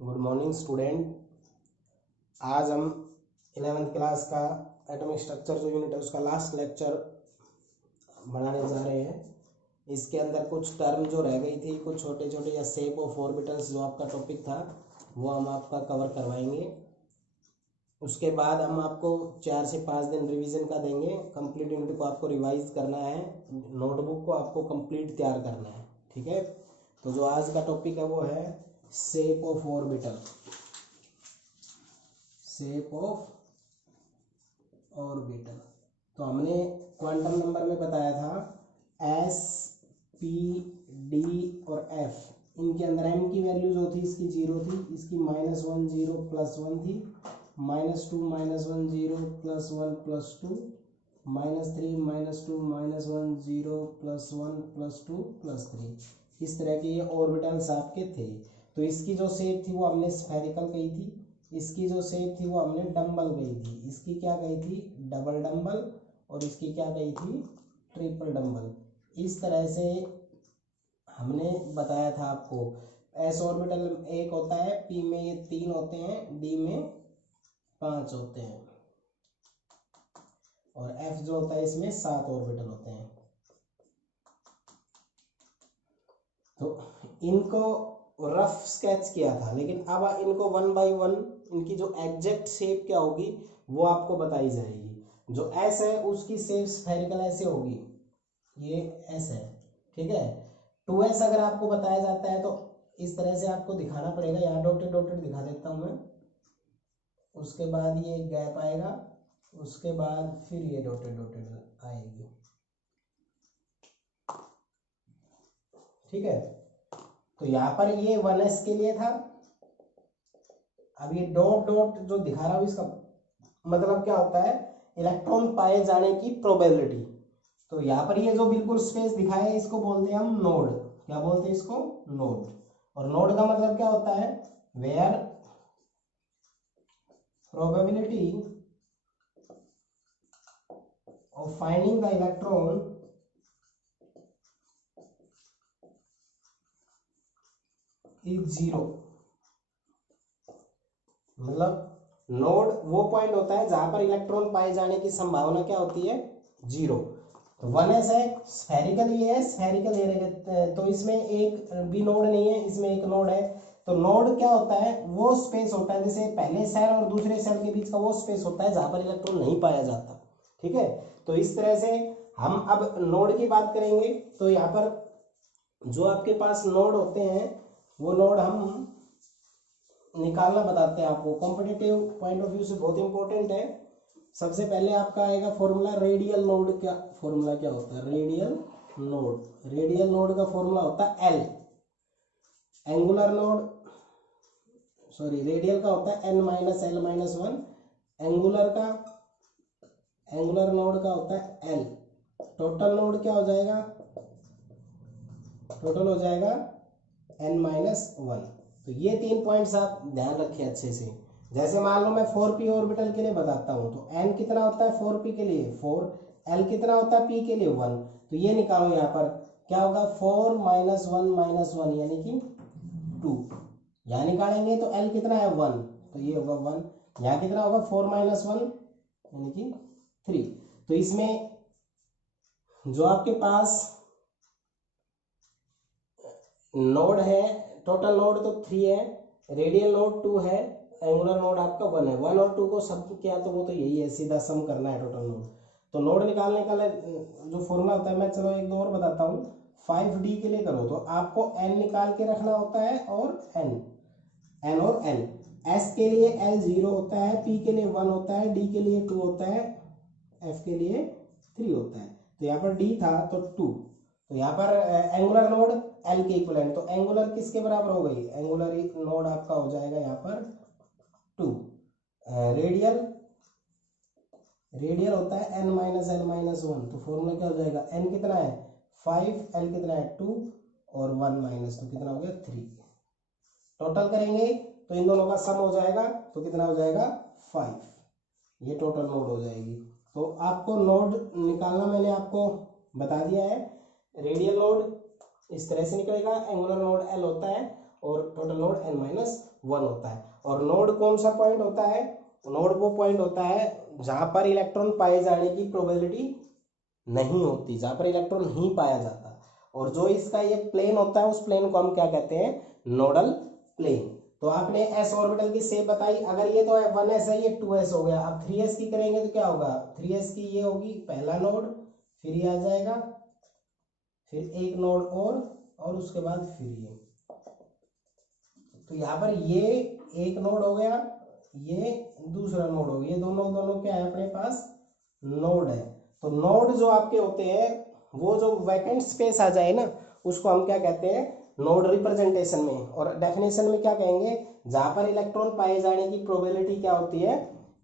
Good morning student. आज हम 11th class का एटॉमिक स्ट्रक्चर जो यूनिट है उसका लास्ट लेक्चर बनाने जा रहे हैं। इसके अंदर कुछ टर्म जो रह गई थी, कुछ छोटे छोटे या शेप ऑफ ऑर्बिटल्स जो आपका टॉपिक था वो हम आपका कवर करवाएंगे। उसके बाद हम आपको 4 से 5 दिन रिवीजन का देंगे। कंप्लीट यूनिट को आपको रिवाइज करना है, नोटबुक को आपको कंप्लीट तैयार करना है, ठीक है। तो जो आज का टॉपिक है वो है shape of orbital. Shape of orbital तो हमने क्वांटम नंबर में बताया था एस, पी, डी और एफ। इनके अंदर एम की वैल्यू जो थी इसकी 0 थी, इसकी -1 0 +1 थी, -2 -1 0 +1 +2, -3 -2 -1 0 +1 +2 +3। इस तरह के ये ऑर्बिटल्स आपके थे। तो इसकी जो शेप थी वो हमने स्फेरिकल कही थी, इसकी जो शेप थी वो हमने डंबल कही थी, इसकी क्या कही थी डबल डंबल, और इसकी क्या कही थी ट्रिपल डंबल। इस तरह से हमने बताया था आपको। एस ऑर्बिटल एक होता है, पी में ये 3 होते हैं, डी में 5 होते हैं, और एफ जो होता है इसमें 7 ऑर्बिटल होते हैं। तो इनको रफ स्केच किया था, लेकिन अब इनको 1 बाय 1 इनकी जो एग्जैक्ट शेप क्या होगी वो आपको बताई जाएगी। जो एस है उसकी शेप स्फेरिकल ऐसे होगी, ये एस है, ठीक है। 2s अगर आपको बताया जाता है तो इस तरह से आपको दिखाना पड़ेगा। यहाँ डॉटेड डॉटेड दिखा देता हूं मैं, उसके बाद ये गैप आएगा, उसके बाद फिर ये डॉटेड डॉटेड आएगी, ठीक है। तो यहाँ पर ये 1s के लिए था। अब ये डॉट डॉट जो दिखा रहा हूं इसका मतलब क्या होता है, इलेक्ट्रॉन पाए जाने की प्रोबेबिलिटी। तो यहाँ पर ये जो बिल्कुल स्पेस दिखाया है इसको बोलते हैं हम नोड। क्या बोलते हैं इसको? नोड। और नोड का मतलब क्या होता है, where probability of finding the electron is 0। मतलब नोड वो पॉइंट होता है जहां पर इलेक्ट्रॉन पाए जाने की संभावना क्या होती है 0। तो 1s है, स्फेरिकल ये है, स्फेरिकल ये रहेगा, तो इसमें एक भी नोड नहीं है, इसमें एक नोड है। तो नोड क्या होता है, वो स्पेस होता है जैसे पहले सेल और दूसरे सेल के बीच का वो स्पेस होता है जहां पर इलेक्ट्रॉन नहीं पाया जाता, ठीक है। तो इस तरह से हम अब नोड की बात करेंगे। तो यहाँ पर जो आपके पास नोड होते हैं वो नोड हम निकालना बताते हैं आपको, कॉम्पिटिटिव पॉइंट ऑफ व्यू से बहुत इंपॉर्टेंट है। सबसे पहले आपका आएगा फॉर्मूला रेडियल नोड का। फॉर्मूला क्या होता है रेडियल नोड? रेडियल नोड का फॉर्मूला होता है L. Angular node sorry radial का होता है n - l - 1। एंगुलर नोड का होता है l। टोटल नोड क्या हो जाएगा, टोटल हो जाएगा n - 1। तो ये 3 पॉइंट्स आप ध्यान रखिए अच्छे से। जैसे मान लो मैं 4p ऑर्बिटल के लिए बताता हूं, तो n कितना होता है 4p के लिए 4, l कितना होता है p के लिए 1। तो ये निकालो, यहाँ पर क्या होगा 4 - 1 - 1 यानी कि 2। यहाँ निकालेंगे तो l कितना है 1, तो ये होगा 1। यहाँ कितना होगा 4 - 1 यानी कि 3। तो इसमें जो आपके पास नोड है, टोटल नोड तो 3 है, रेडियल नोड 2 है, एंगुलर नोड आपका 1 है। 1 और 2 को सब किया तो वो तो यही है, सीधा सम करना है टोटल नोड। तो नोड निकालने का जो फॉर्मूला होता है, मैं चलो एक दो और बताता हूँ। 5d के लिए करो तो आपको n निकाल के रखना होता है, और n और n। s के लिए l 0 होता है, p के लिए 1 होता है, d के लिए 2 होता है, f के लिए 3 होता है। तो यहाँ पर d था तो 2। तो यहाँ पर एंगुलर नोड एल के इक्विवेलेंट, तो एंगुलर किसके बराबर हो गई, एंगुलर नोड आपका हो जाएगा यहाँ पर 2। रेडियल होता है n - l - 1। तो फॉर्मूला क्या हो जाएगा, n कितना है 5, l कितना है 2 और 1 माइनस, तो कितना हो गया 3। टोटल करेंगे तो इन दोनों का सम हो जाएगा, तो कितना हो जाएगा 5। ये टोटल नोड हो जाएगी। तो आपको नोड निकालना मैंने आपको बता दिया है। रेडियल नोड इस तरह से निकलेगा, एंगुलर नोड एल होता है, और टोटल लोड n-1 होता है। और नोड कौन सा पॉइंट होता है? नोड वो पॉइंट होता है जहां पर इलेक्ट्रॉन पाए जाने की प्रोबेबिलिटी नहीं होती, जहां पर इलेक्ट्रॉन नहीं पाया जाता। और जो इसका ये प्लेन होता है उस प्लेन को हम क्या कहते हैं? Nodal plane. तो आपने एस ऑर्बिटल की शेप बताई, अगर ये तो 1s है, ये 2s हो गया। अब 3s की करेंगे तो क्या होगा? 3s की ये होगी पहला नोड, फिर ये आ जाएगा, फिर एक नोड और उसके बाद फिर ये। तो यहाँ पर ये एक नोड हो गया, ये दूसरा नोड हो गया, ये दोनों क्या है अपने पास? नोड है। तो नोड जो आपके होते हैं वो जो वैकेंट स्पेस आ जाए ना उसको हम क्या कहते हैं? नोड रिप्रेजेंटेशन में। और डेफिनेशन में क्या कहेंगे? जहां पर इलेक्ट्रॉन पाए जाने की प्रोबेबिलिटी क्या होती है?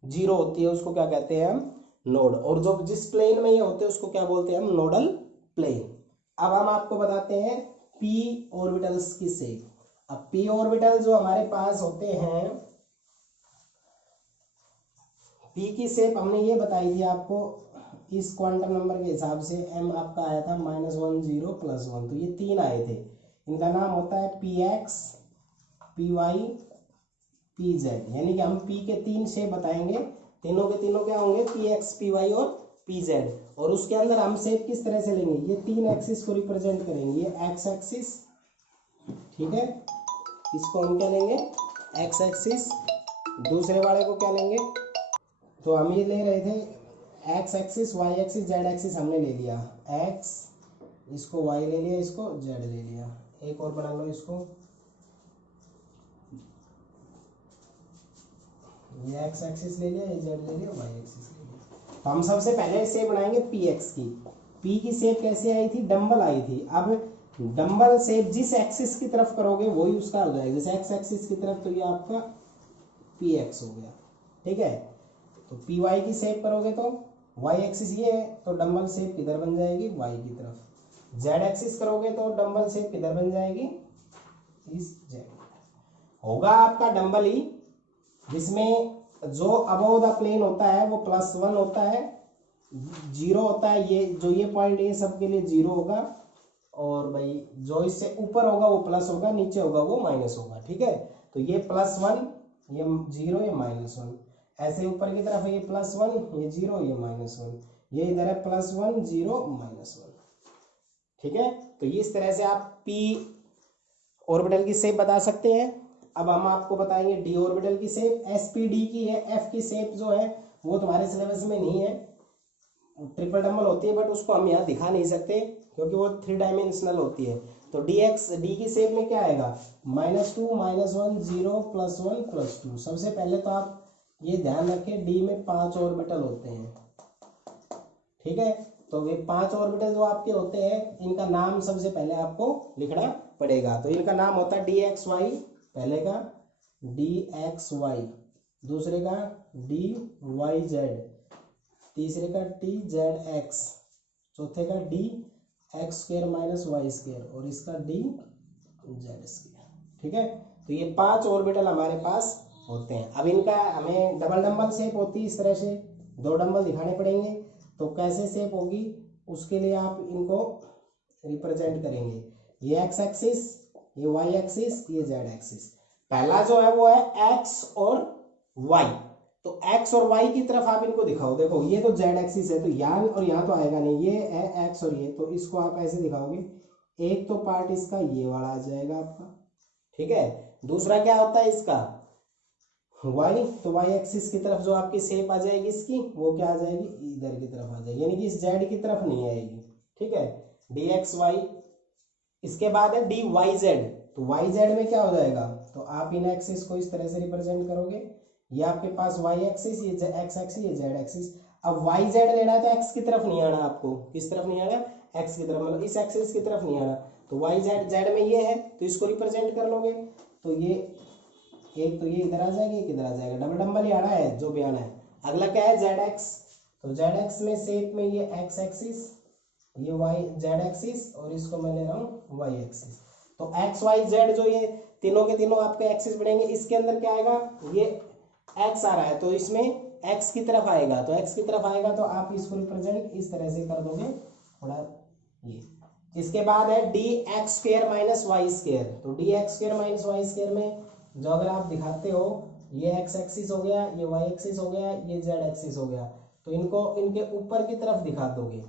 0 होती है, उसको क्या कहते हैं हम? नोड। और जो जिस प्लेन में ये होते हैं उसको क्या बोलते हैं हम? Nodal plane. अब हम आपको बताते हैं पी ऑर्बिटल्स की शेप। अब पी ऑर्बिटल जो हमारे पास होते हैं, पी की शेप हमने ये बताई थी आपको इस क्वांटम नंबर के हिसाब से। m आपका आया था -1 0 +1, तो ये 3 आए थे। इनका नाम होता है px, py, pz। यानी कि हम p के 3 शेप बताएंगे, तीनों के तीनों क्या होंगे? px, py और pz। और उसके अंदर हम शेप किस तरह से लेंगे? ये 3 एक्सिस को रिप्रेजेंट करेंगे। ये एक्स एक्सिस, ठीक है, इसको हम क्या लेंगे? X axis. दूसरे वाले को क्या लेंगे? तो हम ये ले रहे थे X axis, Y axis, Z axis हमने ले लिया। एक्स, इसको वाई ले लिया, इसको जेड ले लिया। एक और बना लो इसको, ये एक्स एक्सिस ले लिया, ये जेड ले लिया, वाई एक्सिस ले लिया। तो हम सबसे पहले शेप बनाएंगे पी एक्स की। पी की शेप कैसे आई थी? डम्बल आई थी। अब डम्बल शेप जिस एक्सिस की तरफ करोगे वही उसका हो जाएगा। जैसे एक्स एक्सिस की तरफ, तो ये आपका पी एक्स हो गया, ठीक है। तो पी वाई की शेप करोगे तो वाई एक्सिस ये है, तो डम्बल शेप किधर बन जाएगी? वाई की तरफ। जेड एक्सिस करोगे तो डम्बल शेप किधर बन जाएगी? इस जेड होगा आपका डम्बल ही, जिसमें जो अबव द प्लेन होता है वो +1 होता है, 0 होता है। ये जो ये पॉइंट ये सब के लिए 0 होगा। और भाई जो इससे ऊपर होगा वो प्लस होगा, नीचे होगा वो माइनस होगा, ठीक है। तो ये +1, ये 0, ये -1। ऐसे ऊपर की तरफ है, ये +1, ये 0, ये -1। ये इधर है +1 0 -1, ठीक है। तो इस तरह से आप पी ऑर्बिटल की शेप बता सकते हैं। अब हम आपको बताएंगे डी ऑर्बिटल की शेप। एसपीडी की है, एफ की शेप जो है वो तुम्हारे सिलेबस में नहीं है, ट्रिपल डम्बल होती है, बट उसको हम यहाँ दिखा नहीं सकते क्योंकि वो 3 डायमेंशनल होती है। तो डी की शेप में क्या आएगा? -2 -1 0 +1 +2। सबसे पहले तो आप ये ध्यान रखें, डी में 5 ऑर्बिटल होते हैं, ठीक है। तो ये 5 ऑर्बिटल जो आपके होते हैं इनका नाम सबसे पहले आपको लिखना पड़ेगा। तो इनका नाम होता है DXY, पहले का DXY, दूसरे का DYZ, तीसरे का TZX, चौथे का DX² - Y², और इसका DZ², ठीक है। तो ये 5 ऑर्बिटल हमारे पास होते हैं। अब इनका हमें डबल डम्बल शेप होती है इस तरह से, 2 डम्बल दिखाने पड़ेंगे। तो कैसे शेप होगी उसके लिए आप इनको रिप्रेजेंट करेंगे। ये एक्स एक्सिस, ये वाई एक्सिस, ये जेड एक्सिस। पहला जो है वो है एक्स और वाई। तो एक्स और वाई की तरफ आप इनको दिखाओ। देखो ये तो जेड एक्सिस है, तो यहाँ और यहाँ तो आएगा नहीं, ये है एक्स और ये, तो इसको आप ऐसे दिखाओगे। एक तो पार्ट इसका ये वाला आ जाएगा आपका, ठीक है। दूसरा क्या होता है इसका? वाई, तो वाई एक्सिस की तरफ जो आपकी शेप आ जाएगी इसकी, वो क्या आ जाएगी? इधर की तरफ आ जाएगी, यानी कि इस जेड की तरफ नहीं आएगी, ठीक है। DXY। इसके बाद है DYZ। तो YZ में क्या हो जाएगा? तो आप इन एक्सिस को इस तरह से रिप्रेजेंट करोगे। ये आपके पास वाई एक्सिस, ये एक्स एक्सिस, ये जेड एक्सिस। अब YZ लेना है तो एक्स की तरफ नहीं आना आपको। किस तरफ नहीं आना? एक्स की तरफ, मतलब इस एक्सिस की तरफ नहीं आना। तो YZ, जेड में ये है तो इसको रिप्रेजेंट कर लोगे। तो ये एक तो ये इधर आ जाएगा, एक इधर आ जाएगा, डबल डम्बल ही आना है जो भी आना है। अगला क्या है? ZX। तो ZX में शेप में ये एक्स एक्सिस, ये वाई जेड एक्सिस, और इसको मैं ले रहा हूँ वाई एक्सिस। तो XYZ जो ये तीनों के तीनों आपके एक्सिस बढ़ेंगे। इसके अंदर क्या आएगा? ये एक्स आ रहा है तो इसमें एक्स की तरफ आएगा, तो एक्स की तरफ आएगा तो आप इसको रिप्रेजेंट इस तरह से कर दोगे थोड़ा ये। इसके बाद है D X square minus Y square. तो D X square minus Y square में जो अगर आप दिखाते हो, ये एक्स एक्सिस हो गया, ये वाई एक्सिस हो गया, ये जेड एक्सिस हो गया, तो इनको इनके ऊपर की तरफ दिखा दोगे,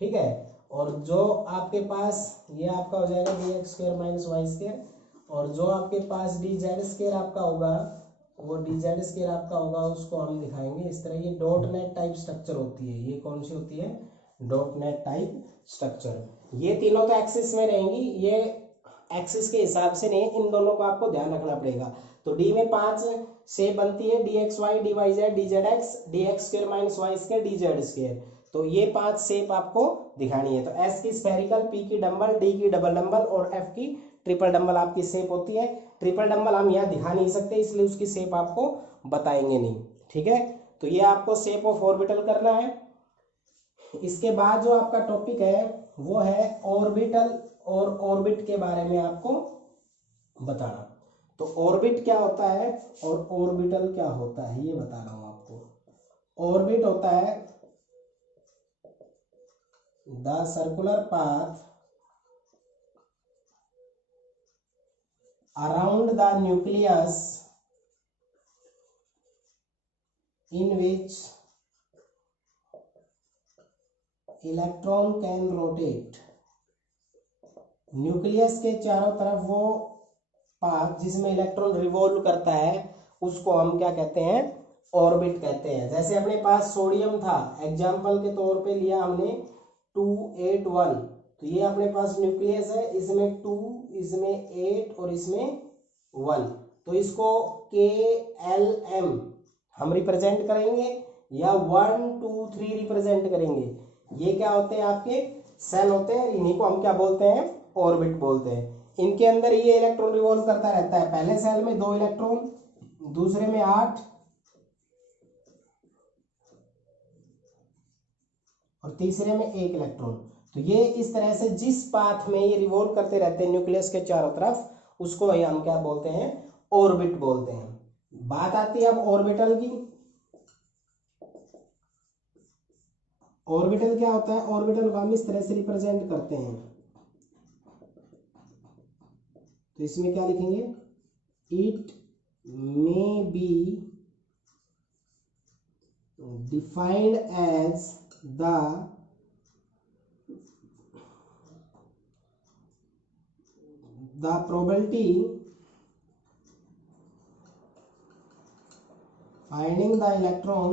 ठीक है। और जो आपके पास ये आपका हो जाएगा D X square minus Y square, और जो आपके पास डी जेड स्क्वेयर आपका होगा, वो डी जेड स्क्वेयर आपका होगा, उसको हम दिखाएंगे इस तरह। ये डॉट नेट टाइप स्ट्रक्चर होती है। ये कौन सी होती है? Dot net type structure. ये तीनों तो एक्सिस में रहेंगी, ये एक्सिस के हिसाब से नहीं, इन दोनों को आपको ध्यान रखना पड़ेगा। तो डी में 5 शेप बनती है, D X Y, D Y Z, D Z X, D X square minus Y square, D Z square. तो ये 5 शेप आपको दिखानी है। तो एस की स्फेरिकल, पी की डंबल, डी की डबल डंबल और एफ की ट्रिपल डंबल आपकी शेप होती है। ट्रिपल डंबल हम यहाँ दिखा नहीं सकते, इसलिए उसकी शेप आपको बताएंगे नहीं, ठीक है। तो ये आपको शेप ऑफ ऑर्बिटल करना है। इसके बाद जो आपका टॉपिक है वो है ऑर्बिटल और ऑर्बिट के बारे में आपको बताना। तो ऑर्बिट क्या होता है और ऑर्बिटल क्या होता है ये बता रहा हूं आपको। ऑर्बिट होता है the circular path around the nucleus in which electron can rotate. Nucleus के चारों तरफ वो पाथ जिसमें इलेक्ट्रॉन रिवॉल्व करता है, उसको हम क्या कहते हैं? ऑर्बिट कहते हैं। जैसे अपने पास सोडियम था, एग्जाम्पल के तौर पे लिया हमने 281, तो ये अपने पास न्यूक्लियस है, इसमें 2, इसमें 8 और इसमें 1। तो इसको KLM हम रिप्रेजेंट करेंगे या 1 2 3 रिप्रेजेंट करेंगे। ये क्या होते हैं? आपके सेल होते हैं, इन्हीं को हम क्या बोलते हैं? ऑर्बिट बोलते हैं। इनके अंदर ये इलेक्ट्रॉन रिवॉल्व करता रहता है। पहले सेल में 2 इलेक्ट्रॉन, दूसरे में 8 और तीसरे में 1 इलेक्ट्रॉन। तो ये इस तरह से जिस पाथ में ये रिवॉल्व करते रहते हैं न्यूक्लियस के चारों तरफ, उसको हम क्या बोलते हैं? ऑर्बिट बोलते हैं। बात आती है अब ऑर्बिटल की। ऑर्बिटल क्या होता है? ऑर्बिटल को हम इस तरह से रिप्रेजेंट करते हैं। तो इसमें क्या लिखेंगे? It may be defined as the probability finding the electron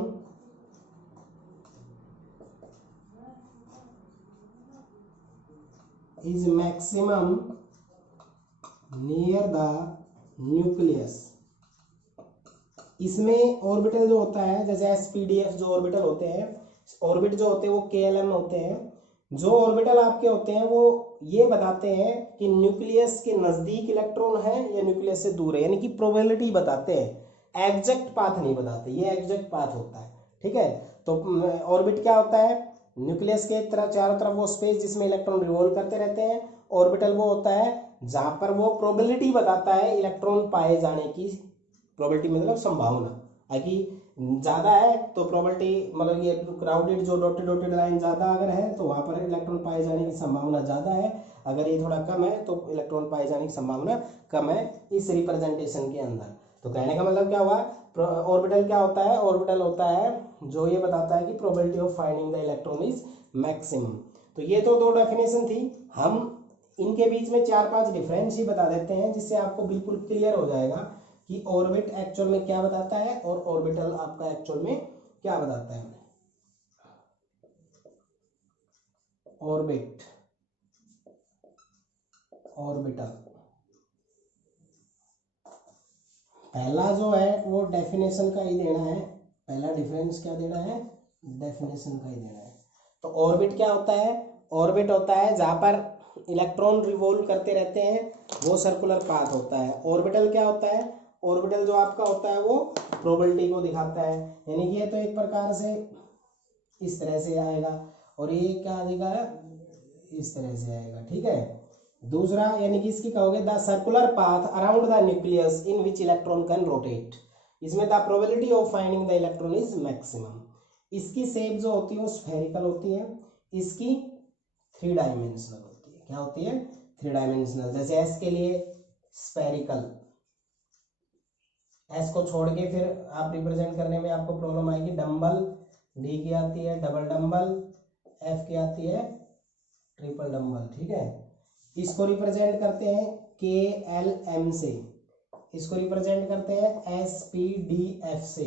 is maximum near the nucleus। इसमें ऑर्बिटल जो होता है, जैसे SPDF जो ऑर्बिटल होते हैं, ऑर्बिट जो होते हैं वो KLM होते हैं। जो ऑर्बिटल आपके होते हैं वो ये बताते हैं कि न्यूक्लियस के नजदीक इलेक्ट्रॉन है या न्यूक्लियस से दूर है, यानी कि प्रोबेबिलिटी बताते हैं, एग्जैक्ट पाथ नहीं बताते। ये एग्जैक्ट पाथ होता है, ठीक है। तो ऑर्बिट क्या होता है? न्यूक्लियस के चारों तरफ वो स्पेस जिसमें इलेक्ट्रॉन रिवॉल्व करते रहते हैं। ऑर्बिटल वो होता है जहां पर वो प्रोबेबिलिटी बताता है इलेक्ट्रॉन पाए जाने की। प्रोबेबिलिटी मतलब संभावना, कि ज्यादा है तो प्रोबेबिलिटी मतलब ये क्राउडेड जो डॉटेड लाइन ज्यादा अगर है तो वहां पर इलेक्ट्रॉन पाए जाने की संभावना ज्यादा है। अगर ये थोड़ा कम है तो इलेक्ट्रॉन पाए जाने की संभावना कम है इस रिप्रेजेंटेशन के अंदर। तो कहने का मतलब क्या हुआ? ऑर्बिटल क्या होता है? ऑर्बिटल होता है जो ये बताता है कि probability of finding the electron is maximum. तो ये तो 2 डेफिनेशन थी। हम इनके बीच में 4-5 डिफरेंस ही बता देते हैं, जिससे आपको बिल्कुल क्लियर हो जाएगा कि ऑर्बिट एक्चुअल में क्या बताता है और ऑर्बिटल आपका एक्चुअल में क्या बताता है। ऑर्बिट, ऑर्बिटल, पहला जो है वो डेफिनेशन का ही देना है। पहला डिफरेंस क्या देना है? डेफिनेशन का ही देना है। तो ऑर्बिट क्या होता है? ऑर्बिट होता है जहां पर इलेक्ट्रॉन रिवॉल्व करते रहते हैं, वो सर्कुलर पाथ होता है। ऑर्बिटल क्या होता है? ऑर्बिटल जो आपका होता है वो प्रोबेबिलिटी को दिखाता है, यानी कि ये तो एक प्रकार से इस तरह से आएगा और ये क्या आएगा? इस तरह से आएगा, ठीक है। दूसरा यानी कि इसकी कहोगे the circular path around the nucleus in which electron can rotate. इसमें the probability of finding the electron is maximum. इसकी शेप जो होती है वो स्फेरिकल होती है, इसकी 3 डायमेंशनल होती है। क्या होती है, 3 डायमेंशनल। जैसे एस के लिए स्फेरिकल, एस को छोड़ के फिर आप रिप्रेजेंट करने में आपको प्रॉब्लम आएगी। डम्बल, डी की आती है डबल डम्बल, एफ की आती है ट्रिपल डम्बल, ठीक है। इसको रिप्रेजेंट करते हैं के एल एम से, इसको रिप्रेजेंट करते हैं एस पी डी एफ से।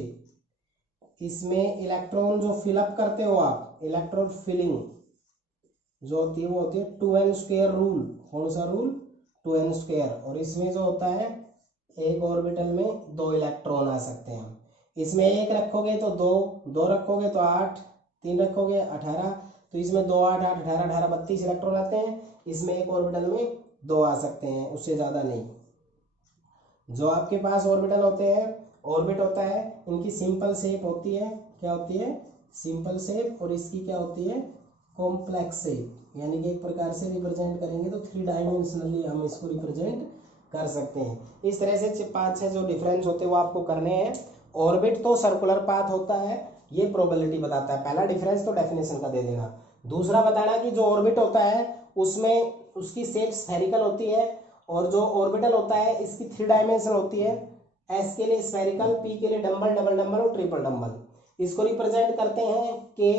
इसमें इलेक्ट्रॉन जो फिलअप करते हो आप, इलेक्ट्रॉन फिलिंग जो होती है वो होती है 2n² रूल। कौन सा रूल, 2n²। और इसमें जो होता है एक ऑर्बिटल में 2 इलेक्ट्रॉन आ सकते हैं। इसमें एक रखोगे तो 2, 2 रखोगे तो 8, 3 रखोगे 18, तो इसमें 2 8 8 18 18 32 इलेक्ट्रॉन आते हैं। इसमें एक ऑर्बिटल में 2 आ सकते हैं, उससे ज़्यादा नहीं। जो आपके पास ऑर्बिटल होते हैं, ऑर्बिट होता है, इनकी सिंपल शेप होती है, क्या होती है, सिंपल शेप। और इसकी क्या होती है, कॉम्प्लेक्स शेप। यानी कि एक प्रकार से रिप्रेजेंट करेंगे तो 3 डायमेंशनली हम इसको रिप्रेजेंट कर सकते हैं। इस तरह से 5-6 जो डिफरेंस होते हैं वो आपको करने हैं। ऑर्बिट तो सर्कुलर पाथ होता है, ये प्रोबेबिलिटी बताता है। पहला डिफरेंस तो डेफिनेशन का दे देना। दूसरा बताना कि जो ऑर्बिट होता है उसमें उसकी शेप स्फेरिकल होती है, और जो ऑर्बिटल होता है इसकी 3 डायमेंशन होती है। एस के लिए स्फेरिकल, पी के लिए डम्बल, डबल डम्बल और ट्रिपल डम्बल। इसको रिप्रेजेंट करते हैं के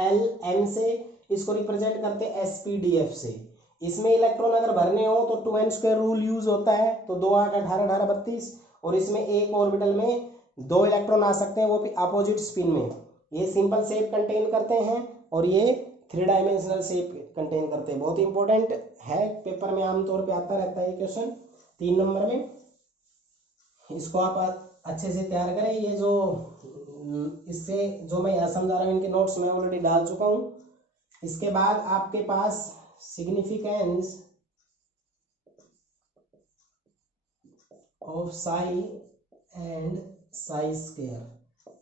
एल एम से, इसको रिप्रेजेंट करते हैं एस पी डी एफ से। इसमें इलेक्ट्रॉन अगर भरने हो तो 2n² रूल यूज होता है, तो 2 8 18 18 32। और इसमें एक ऑर्बिटल में 2 इलेक्ट्रॉन आ सकते हैं, वो भी अपोजिट स्पिन में। ये सिंपल शेप कंटेन करते हैं और ये 3 डायमेंशनल शेप कंटेन करते हैं। बहुत इंपॉर्टेंट है, पेपर में आमतौर पे आता रहता है क्वेश्चन 3 नंबर में। इसको आप अच्छे से तैयार करें। ये जो इससे जो मैं यहाँ समझा रहा हूँ इनके नोट्स में ऑलरेडी डाल चुका हूँ। इसके बाद आपके पास significance of psi and psi square,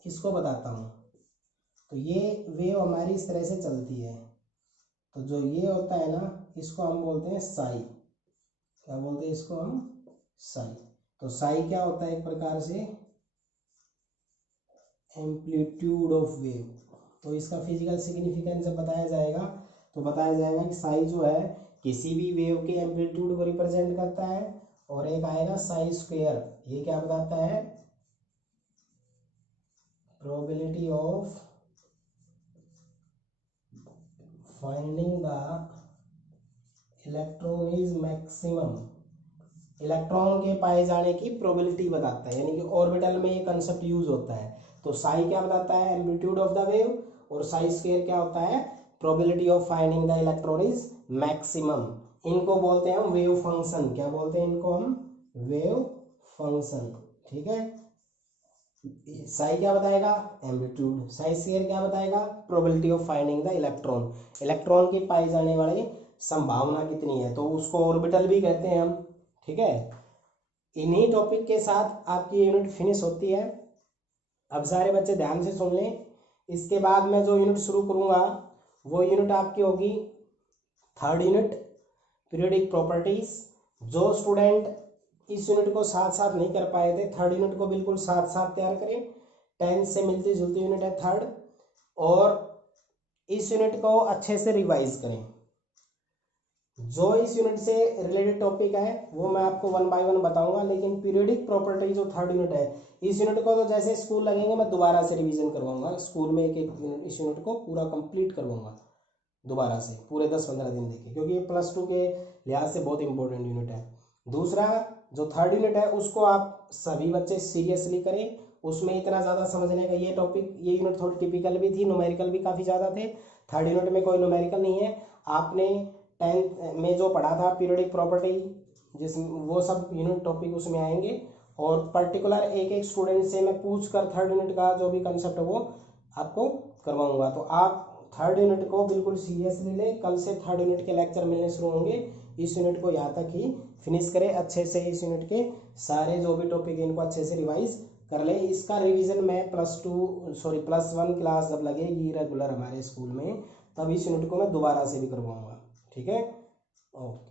इसको बताता हूँ। तो ये वेव हमारी इस तरह से चलती है, तो जो ये होता है ना, इसको हम बोलते हैं साई। क्या बोलते हैं इसको हम, साई। तो साई क्या होता है, एक प्रकार से एम्पलीट्यूड ऑफ वेव। तो इसका फिजिकल सिग्निफिकेंस जब बताया जाएगा तो बताया जाएगा कि साई जो है किसी भी वेव के एम्पलीट्यूड को रिप्रेजेंट करता है। और एक आएगा साई स्क्वायर, ये क्या बताता है, probability of finding the electron is maximum. Electron के पाए जाने की प्रोबेबिलिटी बताता है, यानी कि ऑर्बिटल में ये कंसेप्ट यूज होता है। तो साई क्या बताता है, एम्पलीट्यूड ऑफ द वेव, और साई स्क्वायर क्या होता है, probability of finding the electron is maximum. इनको बोलते हैं हम वेव फंक्शन। क्या बोलते हैं इनको हम, वेव फंक्शन, ठीक है। साई क्या बताएगा, एम्पलीट्यूड। साई स्क्वायर क्या बताएगा, probability of finding the electron, electron की पाई जाने वाली संभावना कितनी है, तो उसको ऑर्बिटल भी कहते हैं हम, ठीक है। इन्हीं टॉपिक के साथ आपकी यूनिट फिनिश होती है। अब सारे बच्चे ध्यान से सुन लें। इसके बाद मैं जो यूनिट शुरू करूंगा वो यूनिट आपकी होगी 3rd यूनिट, पीरियोडिक प्रॉपर्टीज। जो स्टूडेंट इस यूनिट को साथ साथ नहीं कर पाए थे, 3rd यूनिट को बिल्कुल साथ साथ तैयार करें। 10th से मिलती जुलती यूनिट है 3rd, और इस यूनिट को अच्छे से रिवाइज करें। जो इस यूनिट से रिलेटेड टॉपिक है वो मैं आपको 1 by 1 बताऊंगा, लेकिन पीरियोडिक प्रॉपर्टी जो 3rd यूनिट है, इस यूनिट को तो जैसे स्कूल लगेंगे मैं दोबारा से रिवीजन करवाऊंगा। स्कूल में एक यूनिट, इस यूनिट को पूरा कंप्लीट करवाऊंगा दोबारा से, पूरे 10-15 दिन देके, क्योंकि ये +2 के लिहाज से बहुत इंपॉर्टेंट यूनिट है। दूसरा जो 3rd यूनिट है उसको आप सभी बच्चे सीरियसली करें। उसमें इतना ज़्यादा समझने का ये टॉपिक, ये यूनिट थोड़ी टिपिकल भी थी, न्यूमेरिकल भी काफ़ी ज़्यादा थे। 3rd यूनिट में कोई न्यूमेरिकल नहीं है। आपने 10th में जो पढ़ा था पीरियोडिक प्रॉपर्टी, जिस वो सब यूनिट टॉपिक उसमें आएंगे। और पर्टिकुलर एक एक स्टूडेंट से मैं पूछ कर 3rd यूनिट का जो भी कंसेप्ट है वो आपको करवाऊंगा। तो आप 3rd यूनिट को बिल्कुल सीरियसली लें। कल से 3rd यूनिट के लेक्चर मिलने शुरू होंगे। इस यूनिट को यहाँ तक ही फिनिश करें अच्छे से। इस यूनिट के सारे जो भी टॉपिक इनको अच्छे से रिवाइज कर लें। इसका रिवीजन मैं +1 क्लास जब लगेगी रेगुलर हमारे स्कूल में, तब इस यूनिट को मैं दोबारा से भी करवाऊंगा, ठीक है। ओके।